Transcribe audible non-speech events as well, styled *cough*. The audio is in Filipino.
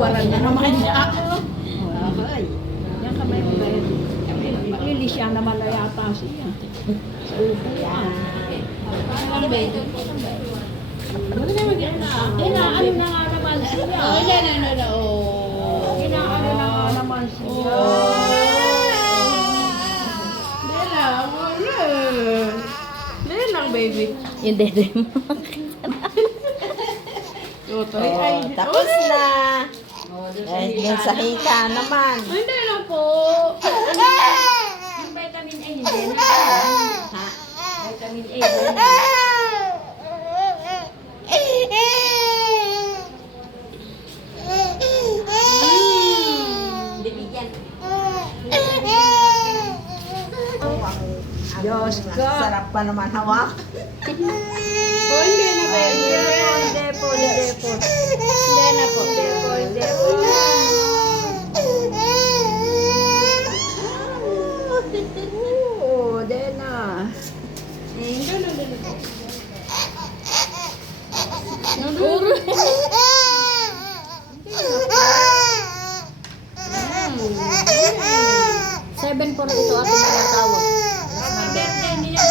Nagwaran na naman niya. Ay. Yan kamay mo ba yun? Lilisya naman na yata siya. Sa upuan. Ano ba ito? Inaano na nga naman siya. Oh, no, no, no, no. Oh. Inaano na nga naman siya. Lela, wala. Lela, baby. Yung dede mo. *laughs* Oh, ay. tapos na. Oh, doon sa Eh, yung sa hika naman. Hindi lang po. Yung vitamin A hindi na. Ha? Vitamin A hindi na. Bibigyan. Diyos ko. Sarap pa naman hawak. Bitin mo. Dena. Hindi. Nanduro. Seven po ito ako tinatawag. Birthday niya.